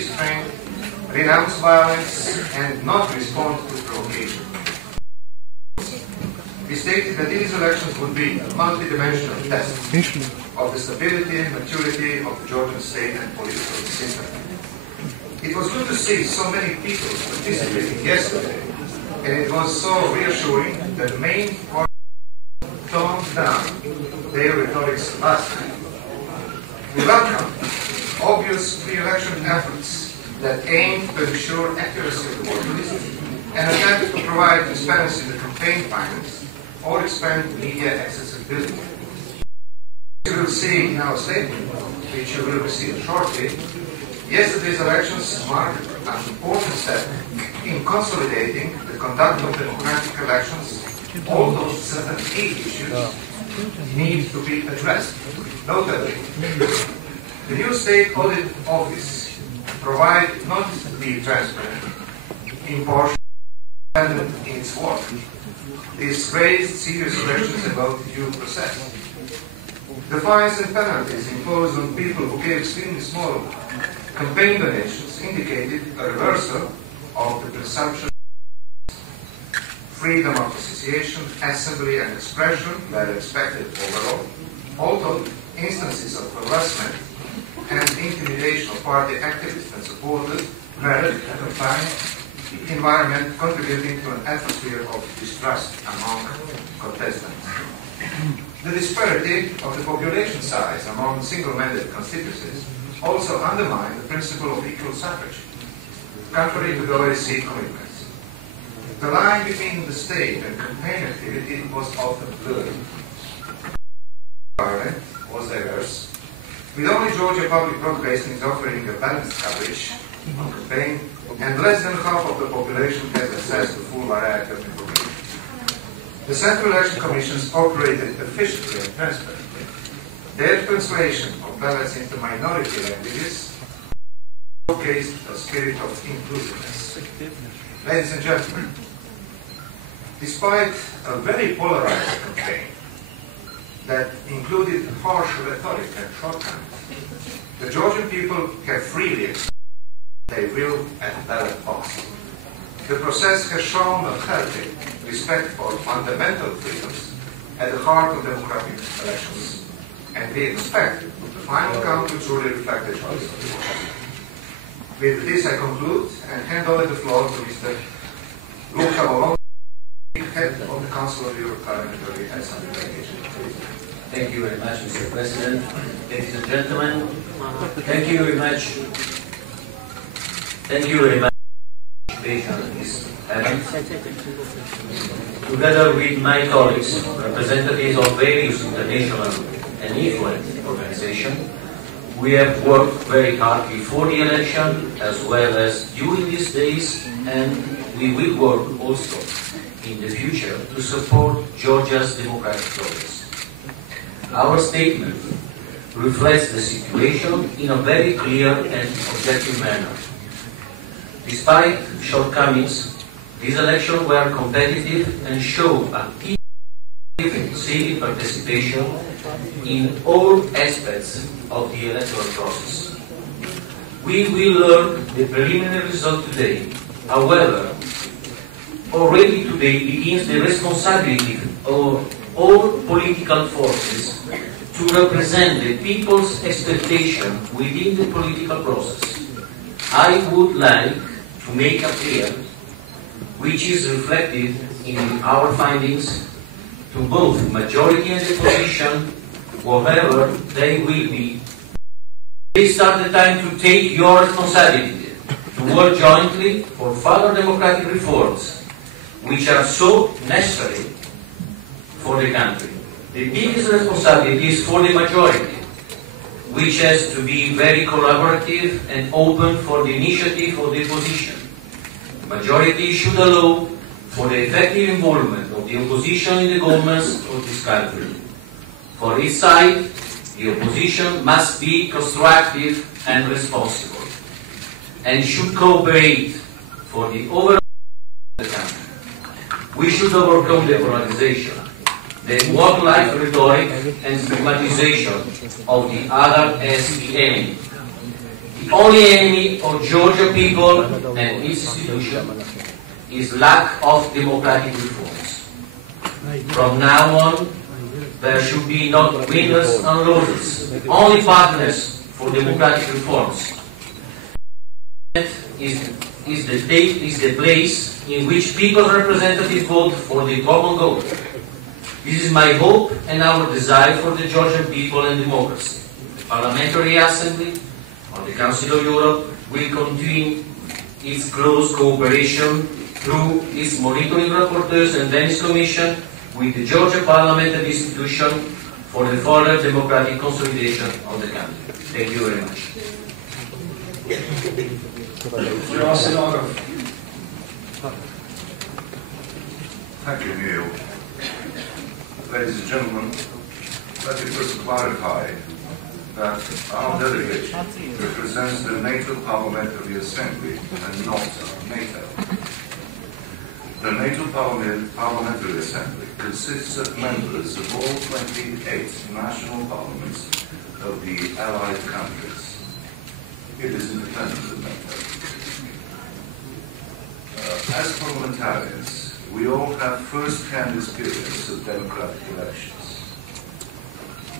restraint, renounce violence, and not respond to provocation. We stated that these elections would be a multidimensional test of the stability and maturity of the Georgian state and political system. It was good to see so many people participating yesterday, and it was so reassuring that the main party toned down their rhetorics last time. We welcome obvious pre-election efforts that aim to ensure accuracy of the voter list and attempt to provide transparency in the campaign finance or expand media accessibility. You will see in our statement, which you will receive shortly, yesterday's elections marked an important step in consolidating the conduct of democratic elections, although certain key issues need to be addressed. Notably, the new State Audit Office provided not to be transparent, impartial, and independent in its work. This raised serious questions about due process. The fines and penalties imposed on people who gave extremely small campaign donations indicated a reversal of the presumption of freedom of association, assembly, and expression were expected overall, although instances of harassment and intimidation of party activists and supporters were at a confined environment contributing to an atmosphere of distrust among contestants. The disparity of the population size among single-mandate constituencies also undermined the principle of equal suffrage, contrary to the OSCE commitments. The line between the state and campaign activity was often blurred. Parliament was diverse, with only Georgia public broadcasting offering a balanced coverage on campaign, and less than half of the population has access to full variety of information. The Central Election Commissions operated efficiently and transparently. Their translation of ballots into minority languages showcased a spirit of inclusiveness. Ladies and gentlemen, despite a very polarized campaign that included harsh rhetoric and shortcomings, the Georgian people have freely expressed their will at the ballot box. The process has shown a healthy respect for fundamental freedoms at the heart of democratic elections, and we expect the final count to truly reflect the choice of the voters. With this I conclude and hand over the floor to Mr. Luca Volontè, head of the Council of Europe Parliamentary delegation. Thank you very much, Mr. President. Ladies and gentlemen, thank you very much. Thank you very much for participation in this event. Together with my colleagues, representatives of various international and influent organizations, we have worked very hard before the election as well as during these days, and we will work also in the future to support Georgia's democratic progress. Our statement reflects the situation in a very clear and objective manner. Despite shortcomings, these elections were competitive and showed a key civic participation in all aspects of the electoral process. We will learn the preliminary result today. However, already today begins the responsibility of all political forces to represent the people's expectation within the political process. I would like to make it clear, which is reflected in our findings, to both majority and opposition, whatever they will be. This is the time to take your responsibility to work jointly for further democratic reforms, which are so necessary for the country. The biggest responsibility is for the majority, which has to be very collaborative and open for the initiative of the opposition. The majority should allow for the effective involvement of the opposition in the governments of this country. For its side, the opposition must be constructive and responsible, and should cooperate for the overall of the country. We should overcome the polarization, the war-like rhetoric and stigmatization of the other as the enemy. The only enemy of Georgian people and its institutions is lack of democratic reforms. From now on, there should be not winners and losers, only partners for democratic reforms. Is the place in which people's representatives vote for the common goal. This is my hope and our desire for the Georgian people and democracy. The Parliamentary Assembly of the Council of Europe will continue its close cooperation through its monitoring rapporteurs and Venice Commission with the Georgian Parliament and institution for the further democratic consolidation of the country. Thank you very much. Assen Agov. Thank you, Neil. Ladies and gentlemen, let me first clarify that our delegation represents the NATO Parliamentary Assembly and not NATO. The NATO Parliamentary Assembly consists of members of all 28 national parliaments of the Allied countries. It is independent of NATO. As parliamentarians, we all have first-hand experience of democratic elections.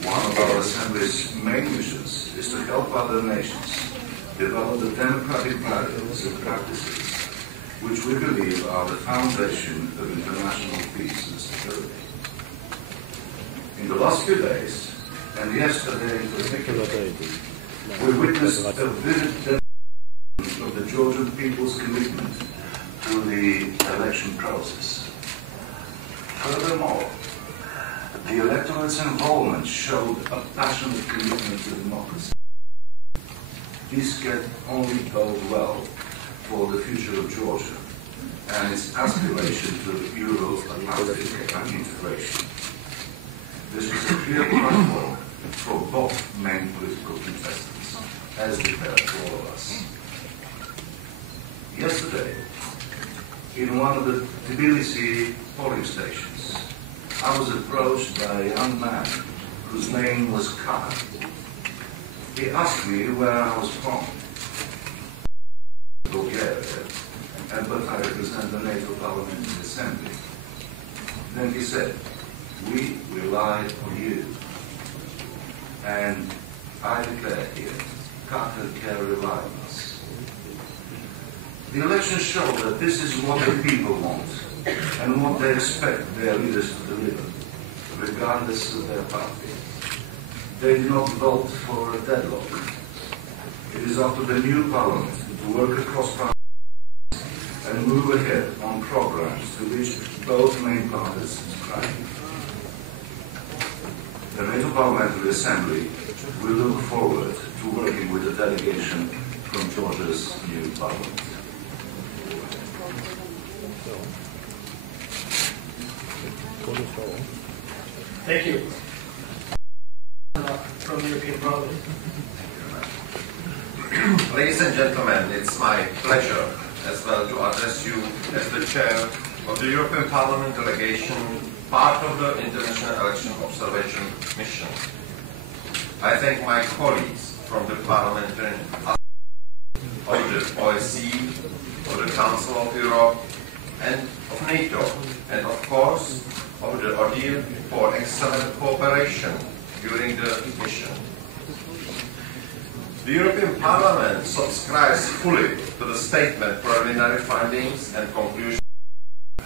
One of our Assembly's main missions is to help other nations develop the democratic values and practices which we believe are the foundation of international peace and security. In the last few days, and yesterday in particular, we witnessed a vivid demonstration of the Georgian people's commitment to the election process. Furthermore, the electorate's involvement showed a passionate commitment to democracy. This can only bode well for the future of Georgia and its aspiration to Euro-Atlantic integration. This is a clear platform for both main political contestants, as declared for all of us. Yesterday, in one of the Tbilisi polling stations, I was approached by a young man whose name was Khan. He asked me where I was from. Bulgaria, but I represent the NATO Parliamentary Assembly. Then he said, we rely on you. And I declare here, Qatar can rely on us. The elections show that this is what the people want and what they expect their leaders to deliver, regardless of their party. They do not vote for a deadlock. It is up to the new parliament to work across parties and move ahead on programs to which both main parties subscribe. The NATO Parliamentary Assembly will look forward to working with the delegation from Georgia's new parliament. Thank you. From the European Parliament. Ladies and gentlemen, it's my pleasure as well to address you as the chair of the European Parliament delegation, part of the International Election Observation Mission. I thank my colleagues from the Parliamentary of the OSCE, of the Council of Europe, and of NATO, and of course of the ODIHR for excellent cooperation during the mission. The European Parliament subscribes fully to the statement, preliminary findings and conclusions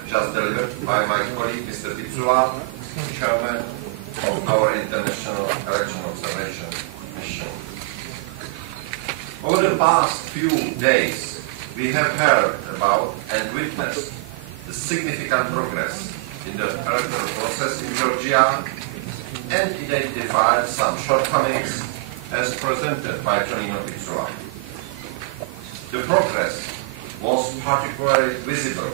just delivered by my colleague Mr. Picula, chairman of our International Election Observation Mission. Over the past few days, we have heard about and witnessed the significant progress in the electoral process in Georgia and identified some shortcomings as presented by Tonino Picula. The progress was particularly visible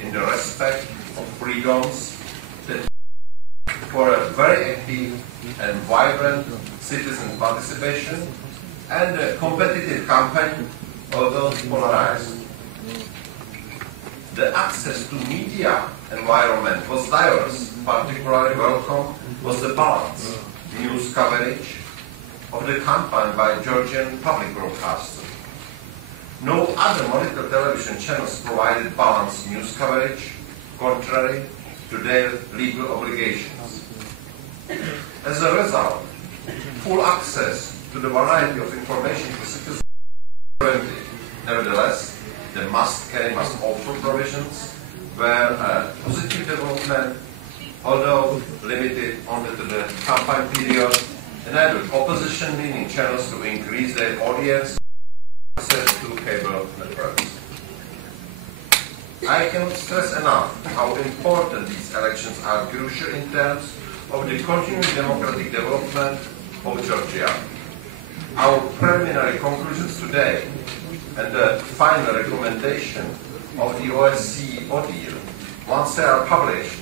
in the respect of freedoms that for a very active and vibrant citizen participation and a competitive campaign, although polarized. The access to media environment was diverse. Particularly welcome was the balanced news coverage of the campaign by Georgian public broadcaster. No other monitor television channels provided balanced news coverage, contrary to their legal obligations. As a result, full access to the variety of information to citizens is guaranteed. Nevertheless, the must-carry, must-offer provisions were a positive development, although limited only to the campaign period, enabled opposition-leaning channels to increase their audience access to cable networks. I cannot stress enough how important these elections are crucial in terms of the continued democratic development of Georgia. Our preliminary conclusions today and the final recommendation of the OSCE ODIHR, once they are published,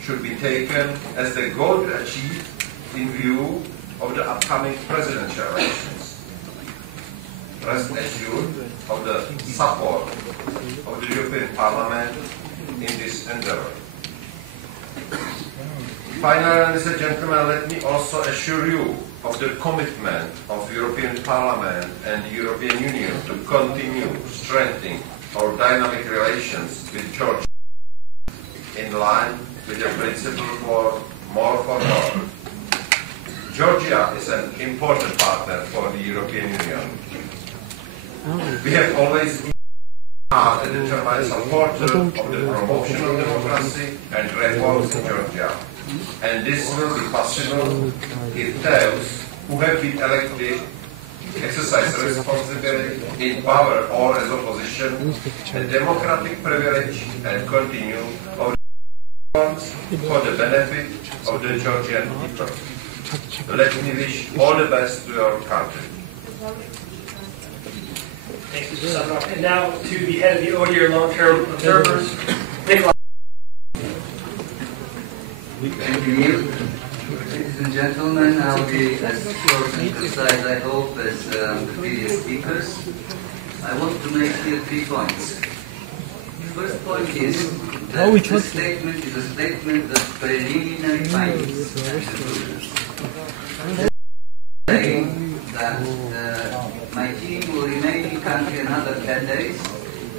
should be taken as the goal to achieve in view of the upcoming presidential elections. Rest assured of the support of the European Parliament in this endeavor. Finally, ladies and gentlemen, let me also assure you of the commitment of the European Parliament and the European Union to continue strengthening our dynamic relations with Georgia in line with the principle for more for more. Georgia is an important partner for the European Union. We have always been a determined supporter of the promotion of democracy and reforms in Georgia. And this will be possible if those who have been elected exercise responsibility in power or as opposition, a democratic privilege and continue of reforms for the benefit of the Georgian people. Let me wish all the best to your country. Thanks, Mr. Cabrnoch. And now to the head of the ODIHR long-term observers, Nikolai. Thank you, Neil. Ladies and gentlemen, I'll be as short and precise, I hope, as the previous speakers. I want to make here 3 points. First point is that this statement is a statement of preliminary findings and conclusions. Saying that my team will remain in country another 10 days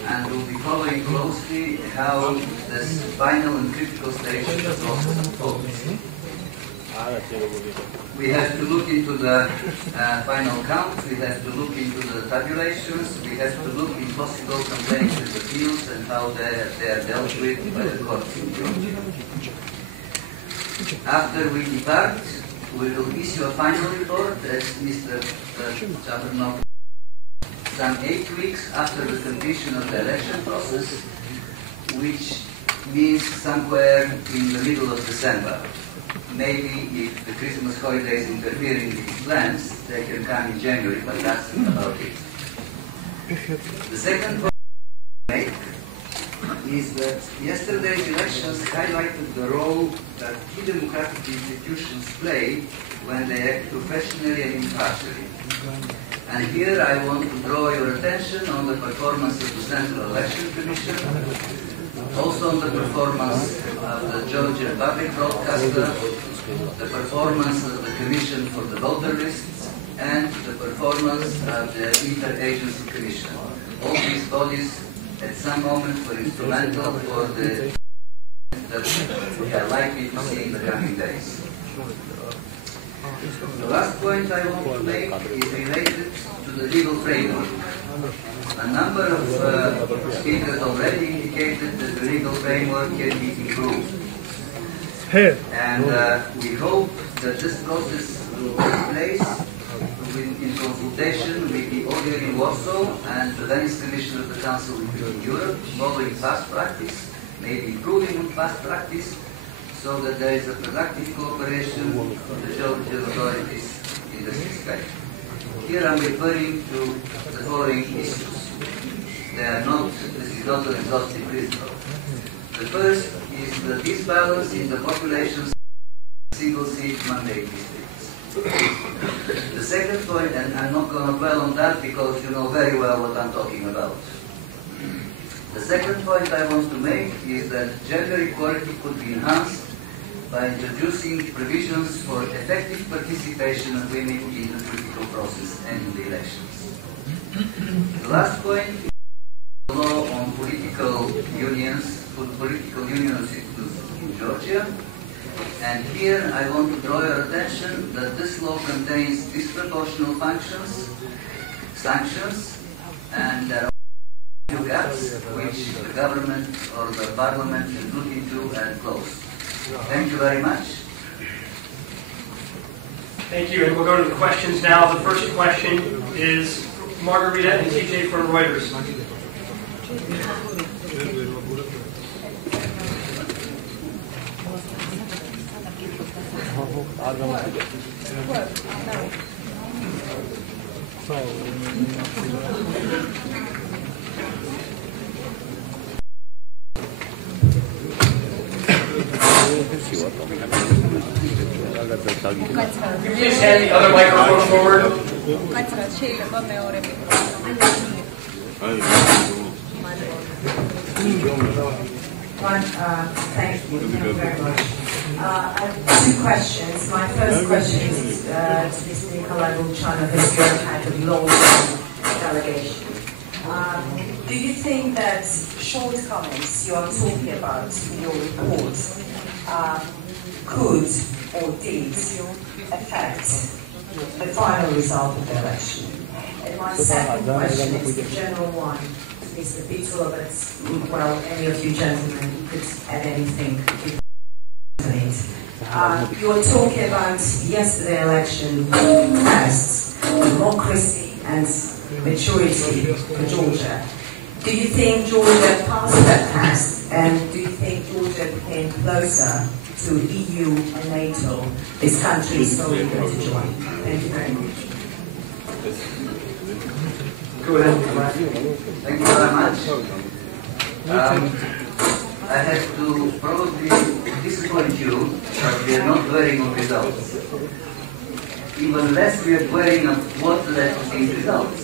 and will be following closely how this final and critical stage of the process unfolds. We have to look into the final count, we have to look into the tabulations, we have to look in possible complaints and appeals and how they are dealt with by the courts in Georgia. After we depart, we will issue a final report, as Mr. Cabrnoch, some 8 weeks after the completion of the election process, which means somewhere in the middle of December. Maybe if the Christmas holidays interfering with his plans, they can come in January, but that's about it. The second point I make is that yesterday's elections highlighted the role that key democratic institutions play when they act professionally and impartially. And here I want to draw your attention on the performance of the Central Election Commission, also on the performance of the Georgian public broadcaster, the performance of the Commission for the Voter Lists, and the performance of the Interagency Commission. All these bodies at some moment were instrumental for the that we are likely to see in the coming days. The last point I want to make is related to the legal framework. A number of speakers already indicated that the legal framework can be improved. And we hope that this process will take place in consultation with the ODIHR in Warsaw and the Venice Commission of the Council of Europe, following past practice, maybe improving on past practice, so that there is a productive cooperation with the Georgian authorities in this respect. Here I'm referring to the following issues. This is not an exhaustive list. The first is the disbalance in the population's single-seat mandate districts. The second point, and I'm not going to dwell on that because you know very well what I'm talking about. The second point I want to make is that gender equality could be enhanced by introducing provisions for effective participation of women in the political process and in the elections. The last point is the law on political union institutions in Georgia. And here I want to draw your attention that this law contains disproportional sanctions, and there are few gaps which the government or the parliament should look into and close. Thank you very much. Thank you, and we'll go to the questions now. The first question is Margarita and TJ from Reuters. Please hand the other microphone forward. Thank you very much. I have two questions. My first question is to Mr. Nikolai Vulchanov, as your head of long-term delegation. Do you think that shortcomings you are talking about in your report could or did affect the final result of the election? And my second question is the general one to Mr. Picula, but well, any of you gentlemen could add anything to it. You were talking about yesterday election tests, democracy and maturity for Georgia. Do you think Georgia passed that test, and do you think Georgia became closer to EU and NATO? This country is slowly going to join. Thank you very much. Go ahead. Thank you very much. I have to probably disappoint you, but we are not dwelling on results. Even less we are dwelling on what led to these results.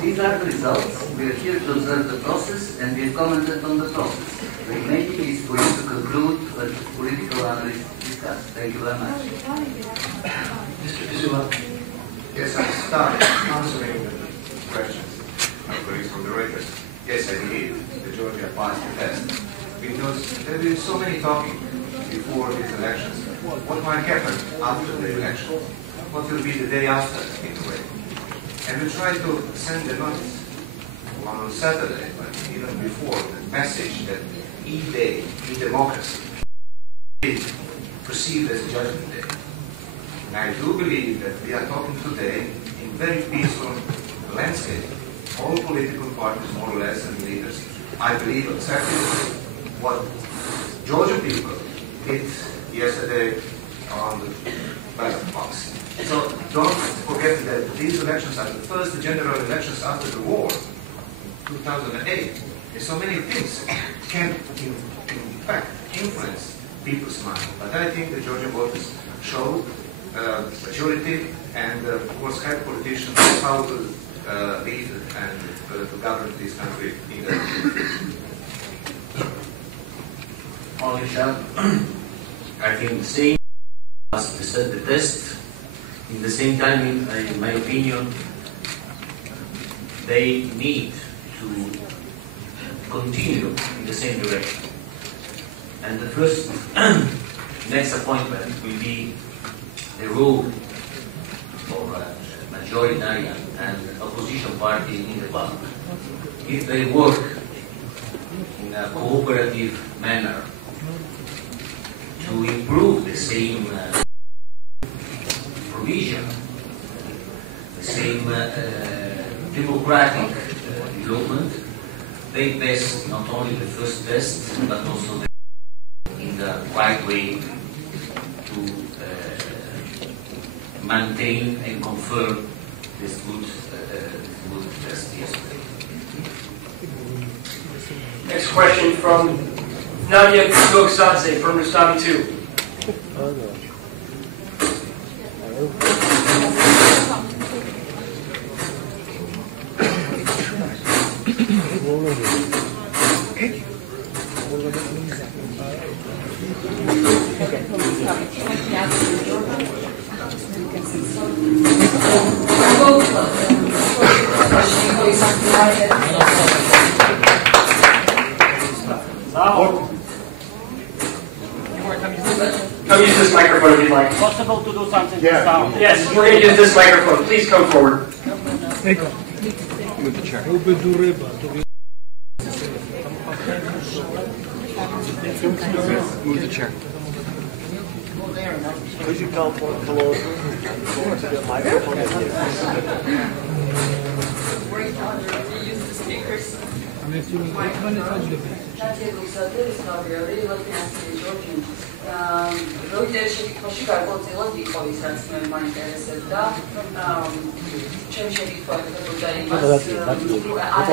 These are the results. We are here to observe the process, and we have commented on the process. The remaining is for you to conclude what the political analysts discuss. Thank you very much. Mr. Picula. Yes, I start answering the questions my colleagues from the Reuters. Yes, I believe that Georgia passed the test, because there is so many talking before these elections. What might happen after the election? What will be the day after, in a way? And we try to send a notice on Saturday, but even before, the message that E-Day, E-Democracy, is perceived as a judgment day. And I do believe that we are talking today in very peaceful landscape. All political parties, more or less, and leaders, I believe, exactly what Georgian people did yesterday on the ballot box. So don't forget that these elections are the first general elections after the war, 2008. And so many things can, in fact, influence people's mind. But I think the Georgian voters show maturity and, of course, help politicians how to lead and to govern this country in the I think the same as we said the test. In the same time, in my opinion, they need to continue in the same direction. And the first next appointment will be the role for majoritarian and opposition party in the parliament. If they work in a cooperative manner to improve the same provision, the same democratic development, they pass not only the first test, but also in the right way to maintain and confirm this good test yesterday. Next question from Nadia Goksadze from Rustavi 2. Come use this microphone if you'd like. Possible to do something with sound? Yes, we're going to use this microphone. Please come forward. Move the chair. Move the chair. Could you come closer to the microphone? Rodители შეკითხვაში გარკვეულწილად იყო ის, რაც მე მაინტერესებდა. ჩემი შეკითხვა ეხება იმას,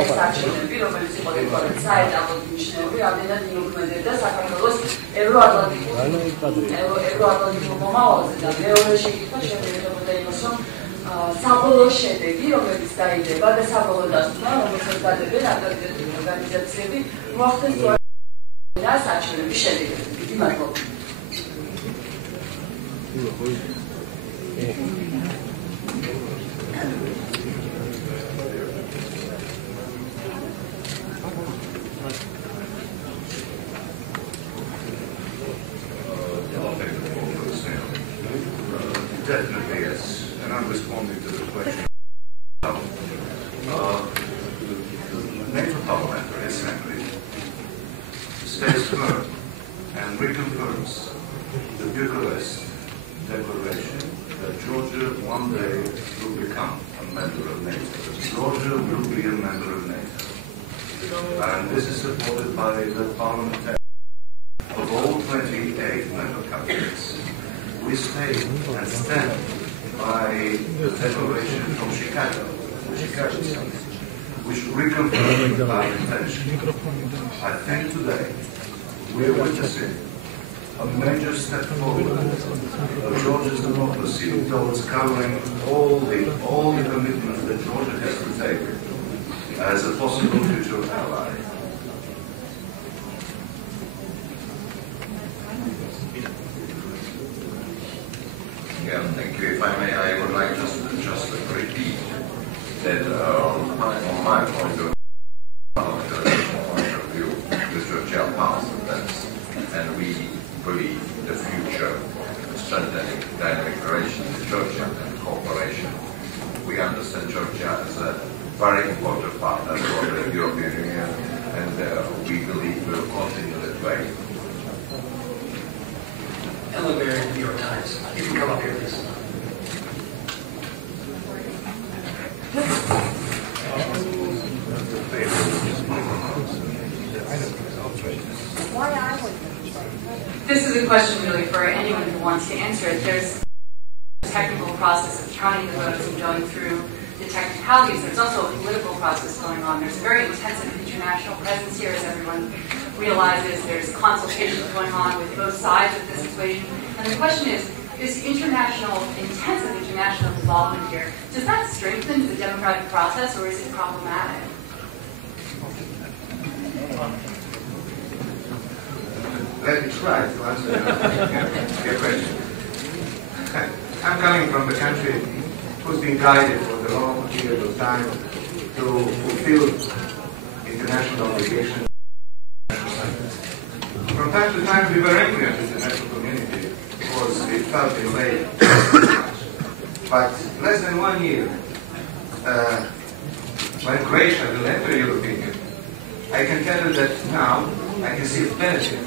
ეს არჩევნები, რომელიც იყო საეტაპო ნიშნები, ამდენად მიუქმედებდა საქართველოს ევროატლანტიკურ მომავალზე და მეორე შეკითხვა შეეხება იმას, რომ საბოლოო შედეგი, რომელიც დაიდება და საბოლოო დასკვნა, რომელსაც დადებენ აკრედიტებული ორგანიზაციები, მოახდენს თუ არა საჩვენების შედეგები. დიდი მადლობა. Definitely, yes. And I'm responding to the question. NATO Parliamentary Assembly stays firm and reconfirms the Bucharest Declaration that Georgia one day will become a member of NATO. Georgia will be a member of NATO. And this is supported by the parliamentary of all 28 member countries. We stay and stand by the declaration from Chicago, the Chicago Summit, which reconfirmed our intention. I think today we are witnessing a major step forward of Georgia's democracy towards covering all the commitments that Georgia has to take as a possible future ally. Yeah, thank you. If I may, I would like just to repeat that on my point of view, with Georgia passed that, and we believe the future strengthening dynamic relations with Georgia and cooperation. We understand Georgia as a very important partner for the European Union, and we believe we will continue that way. Ellen Barry, New York Times. You can come up here, please. This is a question really for anyone who wants to answer it. There's a technical process of counting the votes and going through the technicalities. There's also a political process going on. There's a very intensive international presence here, as everyone realizes. There's consultations going on with both sides of this equation. And the question is intensive international involvement here, does that strengthen the democratic process or is it problematic? Let me try to answer your question. I'm coming from the country who's been guided for a long period of time to fulfill international obligations. From time to time, we were angry at the international community because we felt in way. But less than 1 year, when Croatia will enter the European Union, I can tell you that now I can see the benefit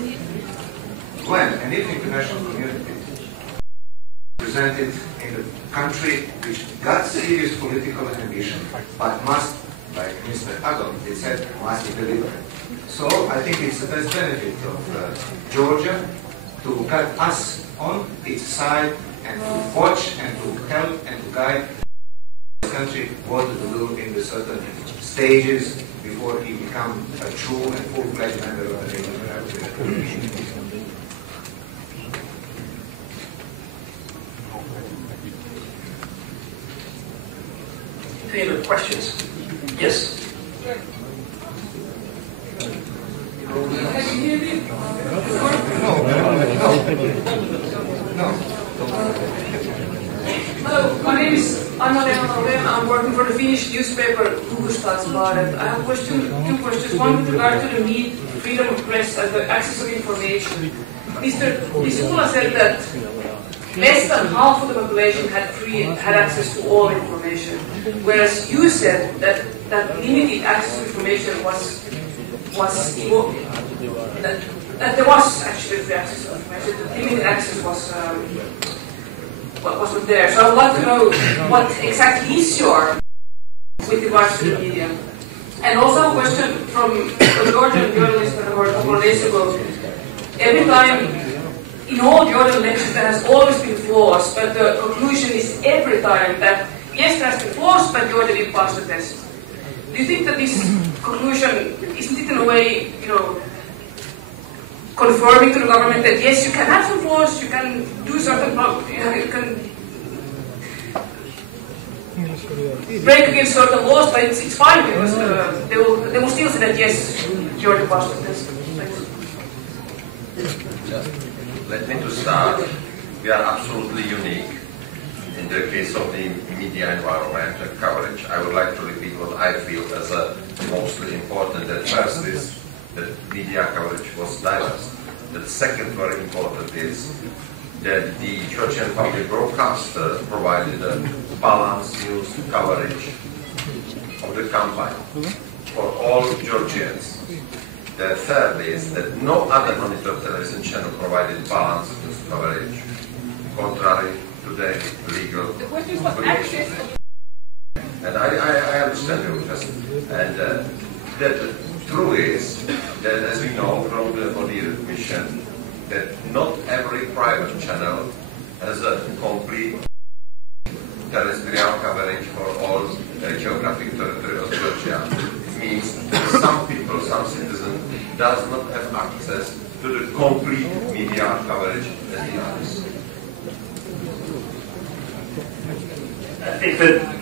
when and if the international community presented in a country which got serious political ambition, but must, like Mr. Agov said, must deliver. So I think it's the best benefit of Georgia to get us on its side and to watch and to help and to guide the country what to do in the certain stages before he becomes a true and full-fledged member of the Union. Any other questions? Yes. No. Hello, my name is Anna-Leena Norén. I'm working for the Finnish newspaper Hufvudstadsbladet. I have two questions. One with regard to the freedom of press and the access of information. Mr. Picula said that less than half of the population had access to all information, whereas you said that limited access to information that there was actually free access to information. The limited access wasn't there. So I would like to know what exactly is your with regards to the media. And also a question from a Georgian journalist that I heard a couple of days ago. Every time, in all Georgian elections, there has always been flaws, but the conclusion is every time that yes, there has been flaws, but Georgia did pass the test. Do you think that this conclusion, isn't it in a way, confirming to the government that yes, you can have some flaws, you can do certain, you can break against certain laws, but it's fine because they will still say that yes, Georgia passed the test. Let me to start. We are absolutely unique in the case of the media environment and coverage. I would like to repeat what I feel as mostly important. That first is that media coverage was diverse. The second very important is that the Georgian public broadcaster provided a balanced news coverage of the campaign for all Georgians. The third is that no other monitor television channel provided balanced news coverage, contrary to the legal. The question is what access. And I understand your question. And the truth is that, as we know from the ODIHR mission, that not every private channel has a complete terrestrial coverage for all geographic territory of Georgia. It means that some people, some citizens, does not have access to the complete media coverage as the others. I think that,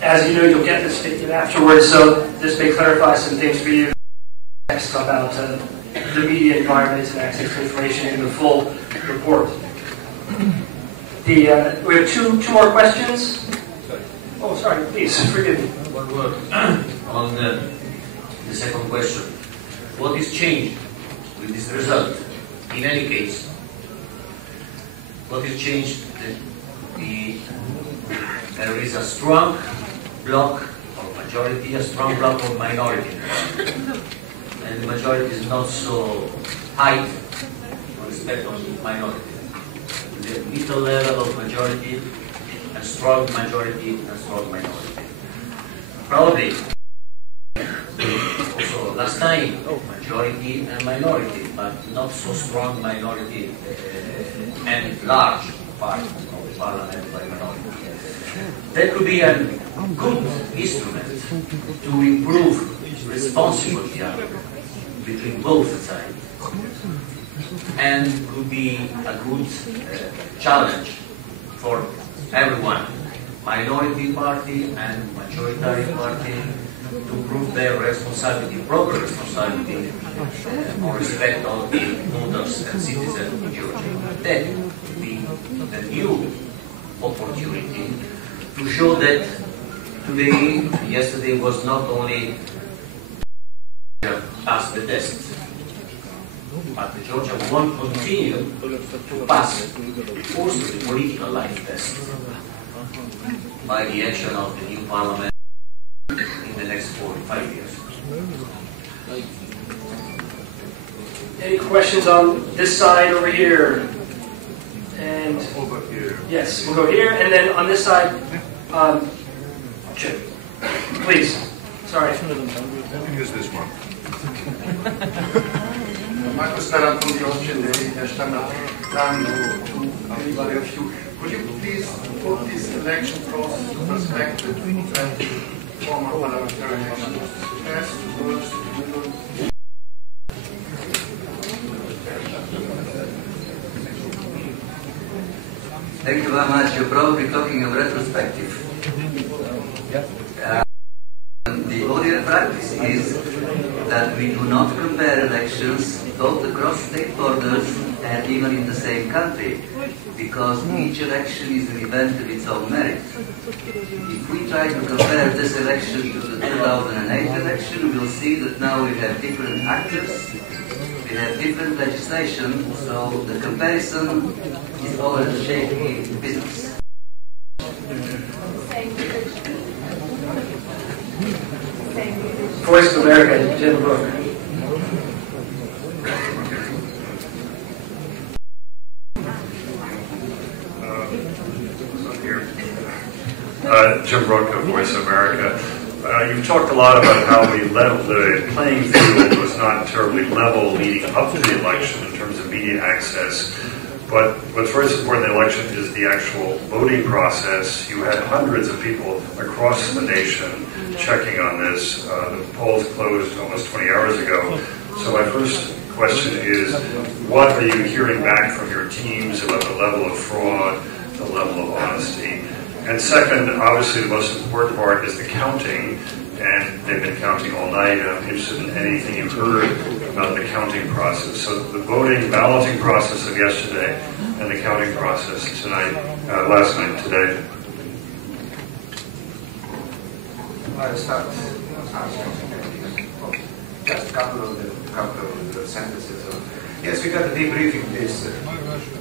as you know, you'll get this statement afterwards, so this may clarify some things for you. Next about the media environment and access to information in the full report. We have two more questions. Oh, sorry, please, forgive me. One word on the second question. What is changed with this result? In any case, what is changed? There is a strong block of majority, a strong block of minority. And the majority is not so high with respect of the minority. The middle level of majority, a strong majority, and strong minority. Probably, also last time, majority and minority, but not so strong minority and large part of the parliament by minority. That could be a good instrument to improve responsible dialogue between both sides, and could be a good challenge for everyone, minority party and majority party, to prove their responsibility, proper responsibility, on respect of the voters and citizens of Georgia. That would be the new opportunity to show that today, yesterday was not only pass the test, but Georgia won't continue to pass also the political life test by the action of the new parliament in the next 4 to 5 years. Any questions on this side over here? And over here. Yes, we'll go here, and then on this side, Chip, please. Sorry. I can use this one. Marcus Naran from the Austrian Delegation Standard. To anybody of you, could you please put this election process into perspective and former parliamentary elections? Best, worst, middle. Thank you very much. You're probably talking of retrospective. The ODIHR practice is that we do not compare elections both across state borders and even in the same country, because each election is an event of its own merit. If we try to compare this election to the 2008 election, we'll see that now we have different actors, we have different legislation, so the comparison is always a shaky business. Voice of America, Jim Brooke. Jim Brooke of Voice of America. You've talked a lot about how the playing field was not terribly level leading up to the election in terms of media access. But what's most important in the election is the actual voting process. You had hundreds of people across the nation checking on this. The polls closed almost 20 hours ago. So my first question is, what are you hearing back from your teams about the level of fraud, the level of honesty? And second, obviously the most important part is the counting, and they've been counting all night, and I'm interested in anything you've heard about the counting process. So the voting, balloting process of yesterday, and the counting process tonight, last night, today. I'll start answering just a couple of the sentences. Yes, we got a debriefing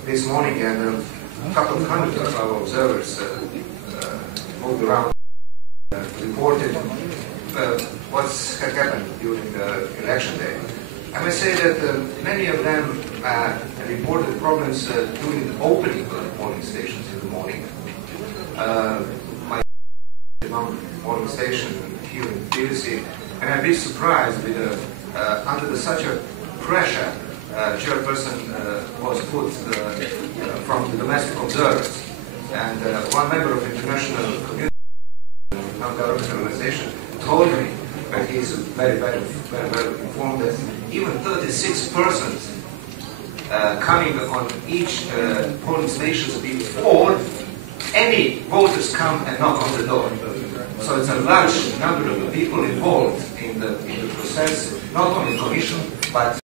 this morning, and a couple of hundred of our observers moved around, reported what's had happened during the election day. I must say that many of them reported problems during the opening of the polling stations in the morning. My polling station here in Tbilisi, and I've been surprised with under such a pressure chairperson was put from the domestic observers. And one member of international community, non-government organization, told me that he is very well informed that even 36 persons coming on each polling stations before any voters come and knock on the door. So it's a large number of people involved in the process, not only commission, but